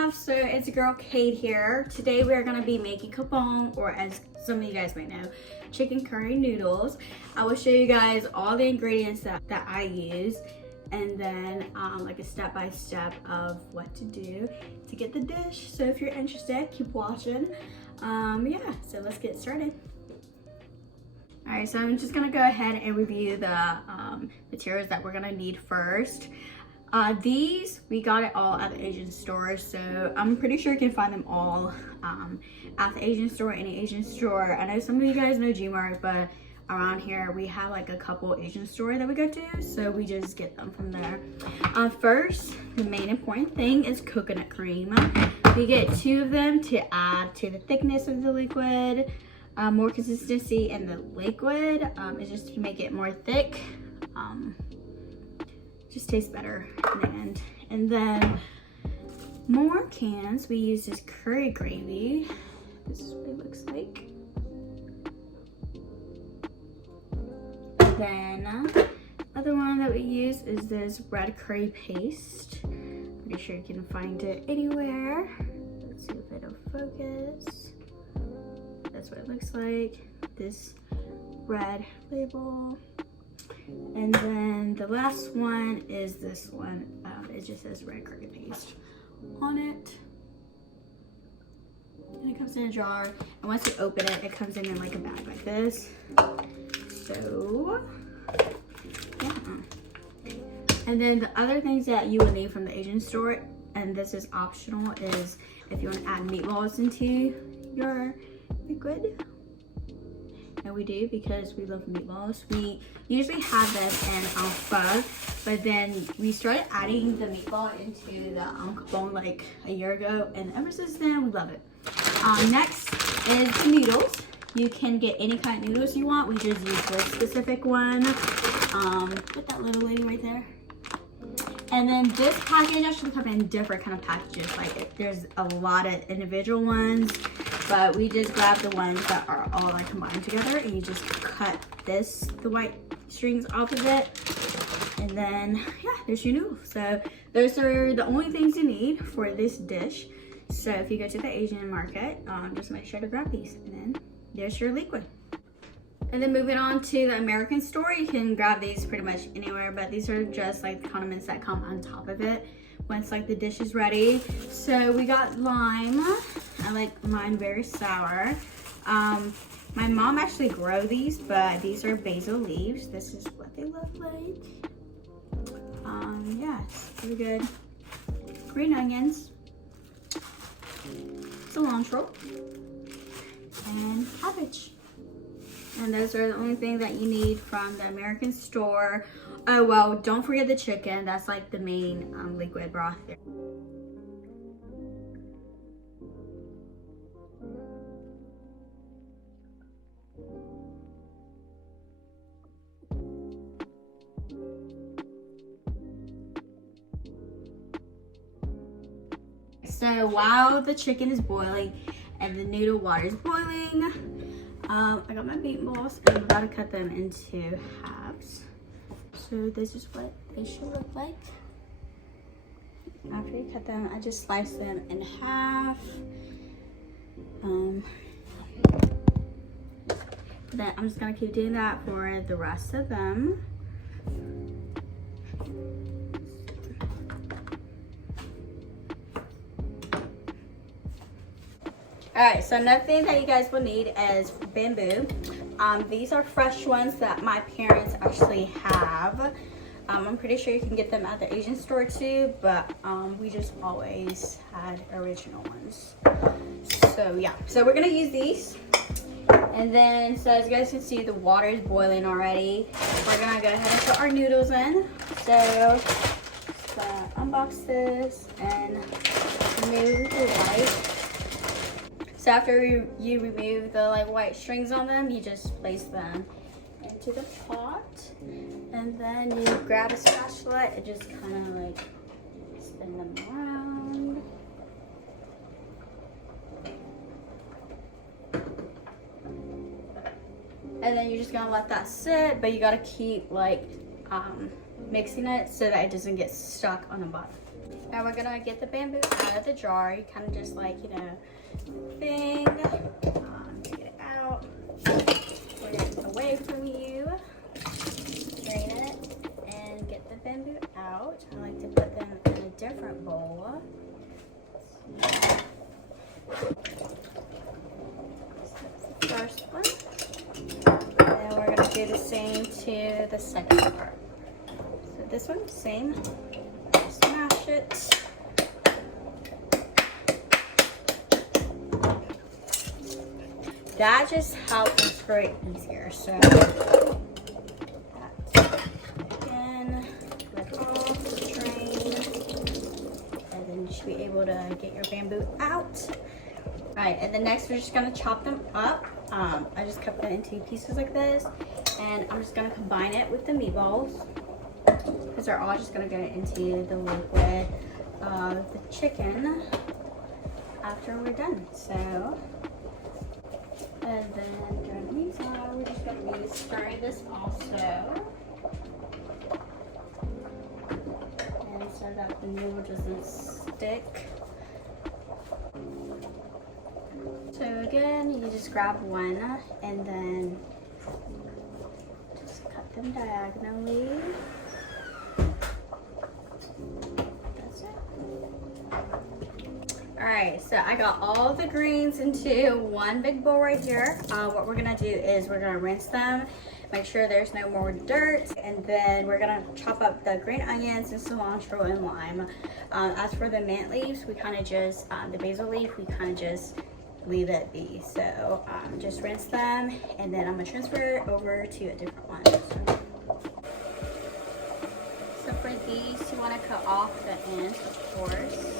love, so it's your girl Kade here. Today we're gonna be making Kapoon, or as some of you guys might know, chicken curry noodles. I will show you guys all the ingredients that I use, and then like a step-by-step of what to do to get the dish. So if you're interested, keep watching. Yeah, so let's get started. All right, so I'm just gonna go ahead and review the materials that we're gonna need first. These, we got it all at the Asian store, so I'm pretty sure you can find them all at the Asian store, any Asian store. I know some of you guys know Gmark, but around here we have like a couple Asian store that we go to, so we just get them from there. First, the main important thing is coconut cream. We get 2 of them to add to the thickness of the liquid, more consistency in the liquid. It's just to make it more thick. Just tastes better in the end. And then more cans, we use this curry gravy. This is what it looks like. And then other one that we use is this red curry paste. Pretty sure you can find it anywhere. Let's see if it'll focus. That's what it looks like. This red label. And then the last one is this one. It just says red curry paste on it. And it comes in a jar. And once you open it, it comes in like a bag like this. So, yeah. And then the other things that you will need from the Asian store, and this is optional, is if you want to add meatballs into your liquid. And we do because we love meatballs. We usually have this in pho, but then we started adding the meatball into the Kapoon like a year ago, and ever since then we love it. Next is the noodles. You can get any kind of noodles you want. We just use this specific one. Put that little lady right there. And then this package actually comes in different kind of packages. Like there's a lot of individual ones, but we just grab the ones that are all like combined together, and you just cut the white strings off of it. And then, yeah, there's your noodles. So those are the only things you need for this dish. So if you go to the Asian market, just make sure to grab these. And then there's your liquid. And then moving on to the American store, you can grab these pretty much anywhere, but these are just like the condiments that come on top of it once like the dish is ready. So we got lime. I like mine very sour. My mom actually grow these, but these are basil leaves. This is what they look like. Yeah, it's pretty good. Green onions, cilantro, and cabbage. And those are the only things that you need from the American store. Oh, well, don't forget the chicken. That's like the main liquid broth there. So while the chicken is boiling and the noodle water is boiling, I got my meatballs and I'm about to cut them into halves. So this is what they should look like. After you cut them, I just slice them in half. Then I'm just gonna keep doing that for the rest of them. Alright, so another thing that you guys will need is bamboo. These are fresh ones that my parents actually have. I'm pretty sure you can get them at the Asian store too, but we just always had original ones. So yeah, so we're gonna use these. And then, so as you guys can see, the water is boiling already. We're gonna go ahead and put our noodles in. So just unbox this and remove the white. So after you remove the like white strings on them, you just place them into the pot, and then you grab a spatula and just kind of like spin them around. And then you're just gonna let that sit, but you gotta keep like mixing it so that it doesn't get stuck on the bottom. Now we're gonna get the bamboo out of the jar. You kind of just like, you know, thing. Get it out. Put it away from you. Drain it and get the bamboo out. I like to put them in a different bowl. First one. And we're gonna do the same to the second part. So this one, same. Smash it. That just helps us for it easier. So that again, let off, drain, and then you should be able to get your bamboo out. All right, and then next we're just gonna chop them up. I just cut them into pieces like this, and I'm just gonna combine it with the meatballs because they're all just gonna go into the liquid of the chicken after we're done. So, and then during the meantime, we're just gonna be stirring this also, and so that the noodle doesn't stick. So again, you just grab one and then just cut them diagonally. That's it. All right, so I got all the greens into one big bowl right here. What we're gonna do is we're gonna rinse them, make sure there's no more dirt, and then we're gonna chop up the green onions and cilantro and lime. As for the mint leaves, we kind of just, the basil leaf, we kind of just leave it be. So just rinse them, and then I'm gonna transfer it over to a different one. So for these, you wanna cut off the end, of course.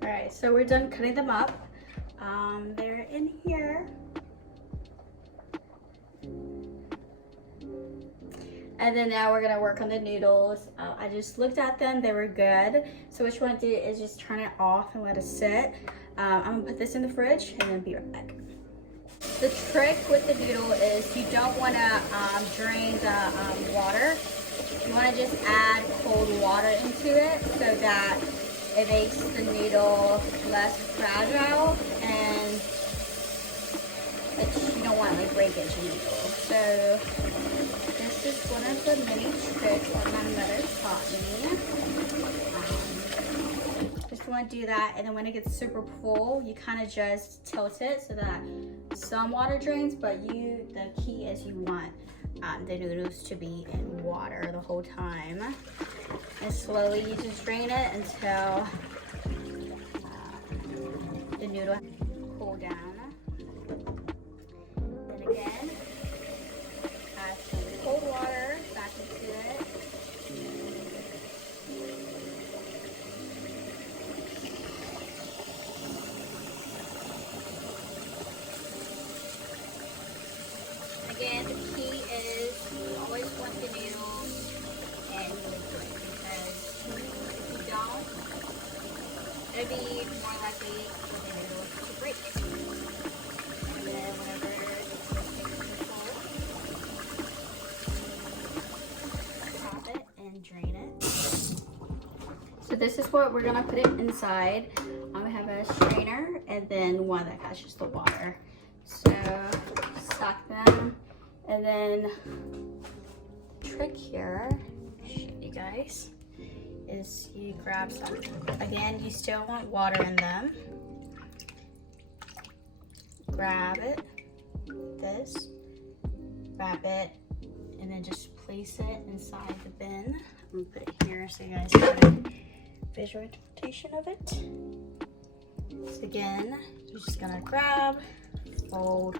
All right, so we're done cutting them up. They're in here. And then now we're gonna work on the noodles. I just looked at them, they were good. So what you wanna do is just turn it off and let it sit. I'm gonna put this in the fridge and then be right back. The trick with the noodle is you don't wanna drain the water. You wanna just add cold water into it so that it makes the noodle less fragile, and you don't want like breakage in noodles. So this is one of the many tricks that my mother taught me. Just want to do that, and then when it gets super full, you kind of just tilt it so that some water drains, but the key is you want the noodles to be in water the whole time. And slowly you just drain it until the noodle cool down. Then again, this is what we're gonna put it inside. We have a strainer and then one that has just the water. So stock them, and then the trick here, show you guys, is you grab some. Again, you still want water in them. Grab it, this, wrap it, and then just place it inside the bin. I'm gonna put it here so you guys get a visual interpretation of it. So again, you're just gonna grab, fold,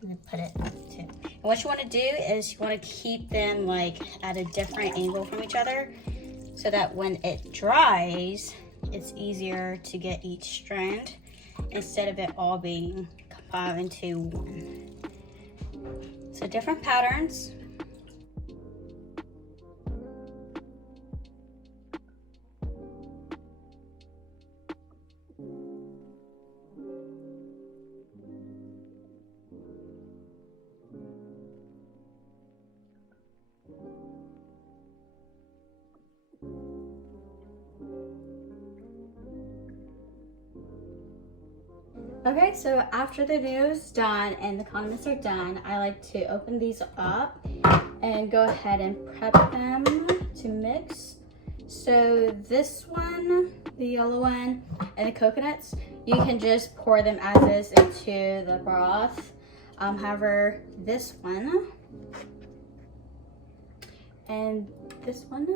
and then put it too. And what you want to do is you want to keep them like at a different angle from each other, so that when it dries, it's easier to get each strand instead of it all being compiled into one. So different patterns. Okay, so after the noodles done and the condiments are done, I like to open these up and go ahead and prep them to mix. So this one, the yellow one, and the coconuts, you can just pour them as is into the broth. However, this one and this one,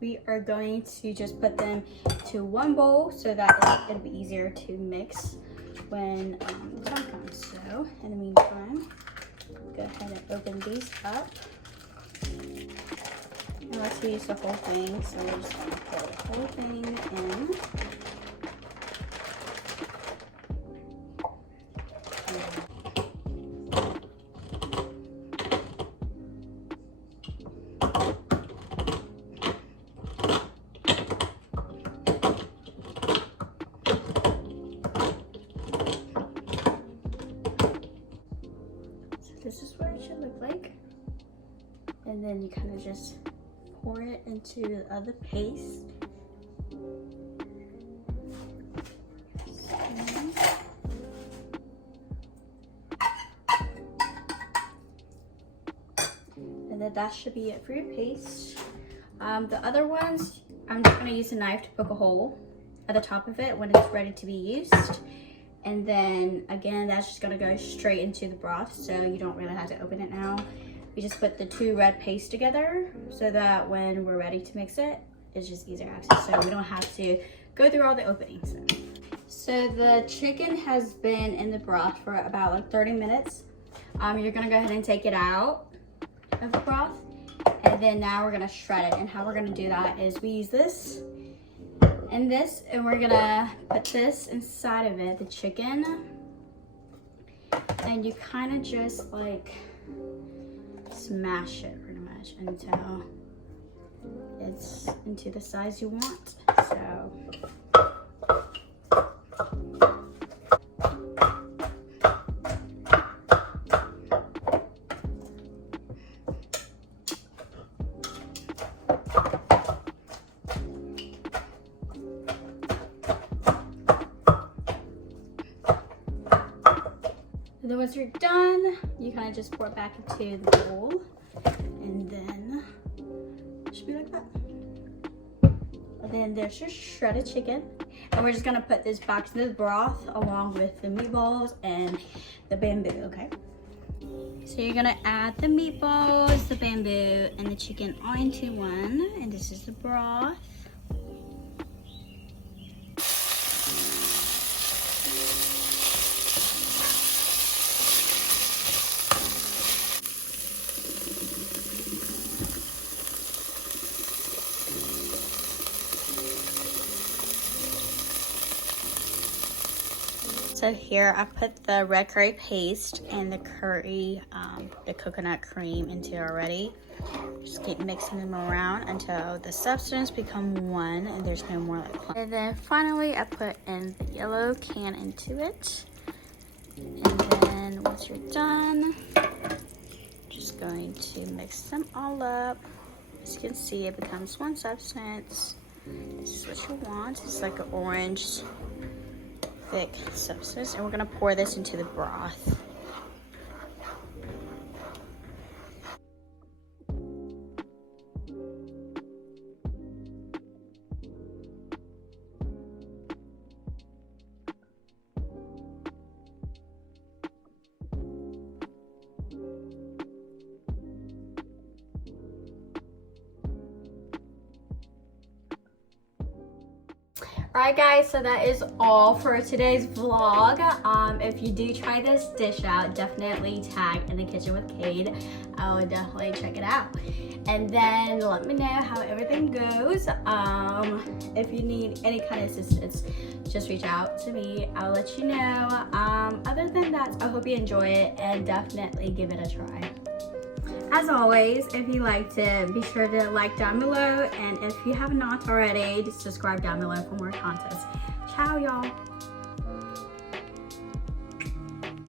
we are going to just put them to one bowl so that it'll be easier to mix when the time comes. So in the meantime, go ahead and open these up. And let's use the whole thing, so we're just gonna pour the whole thing in. This is what it should look like. And then you kind of just pour it into the other paste. And then that should be it for your paste. The other ones, I'm just gonna use a knife to poke a hole at the top of it when it's ready to be used. And then again, that's just gonna go straight into the broth, so you don't really have to open it now. We just put the two red paste together so that when we're ready to mix it, it's just easier access, so we don't have to go through all the openings. So the chicken has been in the broth for about like 30 minutes. You're gonna go ahead and take it out of the broth, and then now we're gonna shred it. And how we're gonna do that is we use this and this, and we're gonna put this inside of it, the chicken, and you kind of just like smash it pretty much until it's into the size you want. So and then once you're done, you kind of just pour it back into the bowl, and then it should be like that. And then there's your shredded chicken, and we're just gonna put this back into the broth along with the meatballs and the bamboo, okay? So you're gonna add the meatballs, the bamboo, and the chicken all into one, and this is the broth. So here I put the red curry paste and the curry, the coconut cream into already. Just keep mixing them around until the substance become one and there's no more like clump. And then finally I put in the yellow can into it. And then once you're done, just going to mix them all up. As you can see, it becomes one substance. This is what you want. It's like an orange thick substance, and we're gonna pour this into the broth. Alright guys, so that is all for today's vlog. If you do try this dish out, definitely tag In the Kitchen with Kade. I would definitely check it out. And then let me know how everything goes. If you need any kind of assistance, just reach out to me. I'll let you know. Other than that, I hope you enjoy it and definitely give it a try. As always, if you liked it, be sure to like down below, and if you have not already, just subscribe down below for more content. Ciao, y'all.